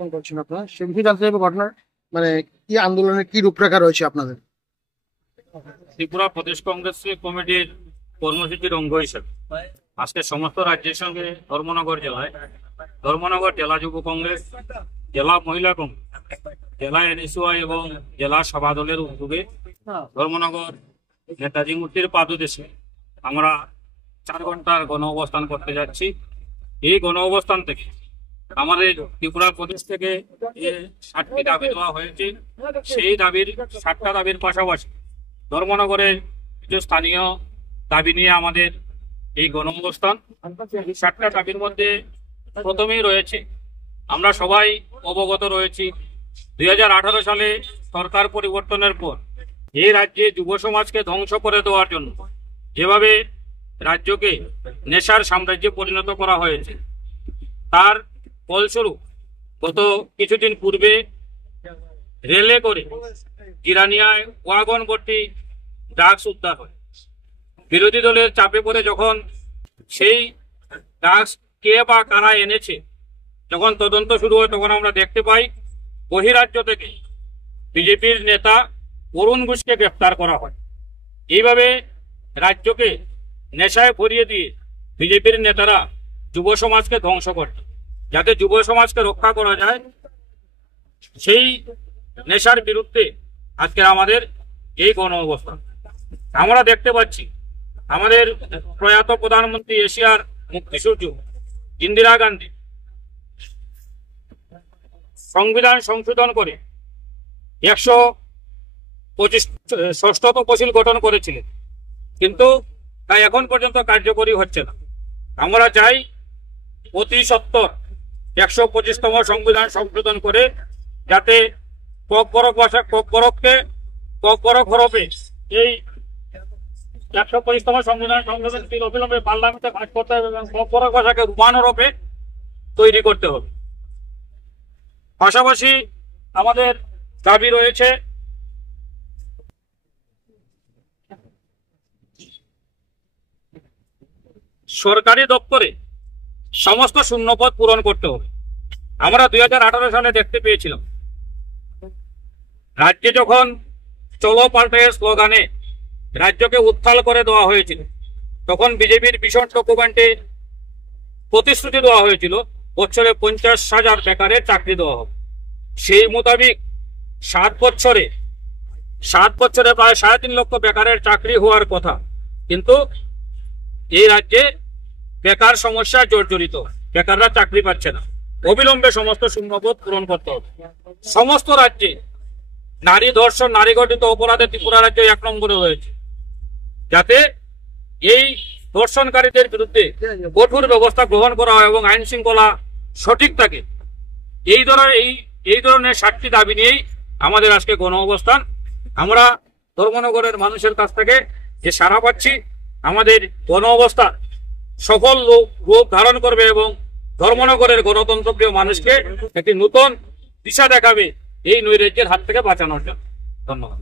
অবস্থান করছেন আপনারা সে বিষয়ে জানতে চাইবো ঘটনার মানে কি আন্দোলনের কি রূপরেখা রয়েছে আপনাদের? ত্রিপুরা প্রদেশ কংগ্রেস কমিটির কর্মসূচির অঙ্গ হিসেবে আজকে সমস্ত রাজ্যের সঙ্গে ধর্মনগর জেলা যুব কংগ্রেস, জেলা মহিলা কংগ্রেস, জেলা এনএসইউআই এবং জেলা সভা দলের উদ্যোগে ধর্মনগর নেতাজি মূর্তির পাদদেশে আমরা 4 ঘন্টার গণ অবস্থান করতে যাচ্ছি। এই গণ অবস্থান থেকে আমাদের ত্রিপুরা প্রদেশ থেকে যে 7টি দাবি দেওয়া হয়েছে, সেই দাবির 7টা দাবির পাশাপাশি ধর্মনগরের কিছু স্থানীয় দাবি নিয়ে আমাদের এই গণ অবস্থান। 7টা দাবির মধ্যে প্রথমেই রয়েছে, আমরা সবাই অবগত রয়েছি 2018 সালে সরকার পরিবর্তনের পর এই রাজ্যে যুব সমাজকে ধ্বংস করে দেওয়ার জন্য যেভাবে রাজ্যকে নেশার সাম্রাজ্যে পরিণত করা হয়েছে, তার ফলস্বরূপ গত কিছুদিন পূর্বে রেলে করে জিরানিয়ায় ওয়াগন ভর্তি ড্রাগস উদ্ধার হয়। বিরোধী দলের চাপে পড়ে যখন সেই ড্রাগস কে বা কারা এনেছে যখন তদন্ত শুরু হয়, তখন আমরা দেখতে পাই বহিরাজ্য থেকে বিজেপির নেতা অরুণ ঘোষকে গ্রেফতার করা হয়। এইভাবে রাজ্যকে নেশায় ভরিয়ে দিয়ে বিজেপির নেতারা যুব সমাজকে ধ্বংস করে। যাতে যুব সমাজকে রক্ষা করা যায়, সেই নেশার বিরুদ্ধে আজকে আমাদের এই গণ অবস্থান। আমরা দেখতে পাচ্ছি আমাদের প্রয়াত প্রধানমন্ত্রী এশিয়ার মুক্তিসূর্য ইন্দিরা গান্ধী সংবিধান সংশোধন করে 126 তফসিল গঠন করেছিলেন, কিন্তু তা এখন পর্যন্ত কার্যকরী হচ্ছে না। আমরা চাই অতি সত্বর 125তম সংবিধান সংশোধন করে যাতে ককবরক হরফে এই 125তম সংবিধান সংশোধন বিল অবিলম্বে পার্লামেন্টে পাস করতে হবে এবং ককবরক ভাষাকে রোমান হরফে তৈরি করতে হবে। পাশাপাশি আমাদের দাবি রয়েছে সরকারি দপ্তরে সমস্ত শূন্যপদ পূরণ করতে হবে। আমরা 2018 সালে দেখতে পেয়েছিলাম রাজ্যে যখন চলো পাল্টায়ের স্লোগানে রাজ্যকে উত্থাল করে দেওয়া হয়েছিল, তখন বিজেপির ভীষণ ডকুমেন্টে প্রতিশ্রুতি দেওয়া হয়েছিল বছরে 50,000 বেকারের চাকরি দেওয়া হবে। সেই মোতাবেক 7 বছরে প্রায় 3.5 লক্ষ বেকারের চাকরি হওয়ার কথা, কিন্তু এই রাজ্যে বেকার সমস্যা জর্জরিত, বেকাররা চাকরি পাচ্ছে না। অবিলম্বে সমস্ত শূন্যপদ পূরণ করতে হবে। সমস্ত রাজ্যে নারী ধর্ষণ, নারী গঠিত অপরাধে ত্রিপুরা রাজ্য 1 নম্বরে রয়েছে। যাতে এই ধর্ষণকারীদের বিরুদ্ধে কঠোর ব্যবস্থা গ্রহণ করা হয় এবং আইন শৃঙ্খলা সঠিক থাকে, এই ধরনের 7টি দাবি নিয়েই আমাদের আজকে গণ অবস্থান। আমরা ধর্মনগরের মানুষের কাছ থেকে যে সাড়া পাচ্ছি, আমাদের গণ অবস্থান সফল রূপ ধারণ করবে এবং ধর্মনগরের গণতন্ত্রপ্রিয় মানুষকে একটি নতুন দিশা দেখাবে এই নৈরাজ্যের হাত থেকে বাঁচানোর জন্য। ধন্যবাদ।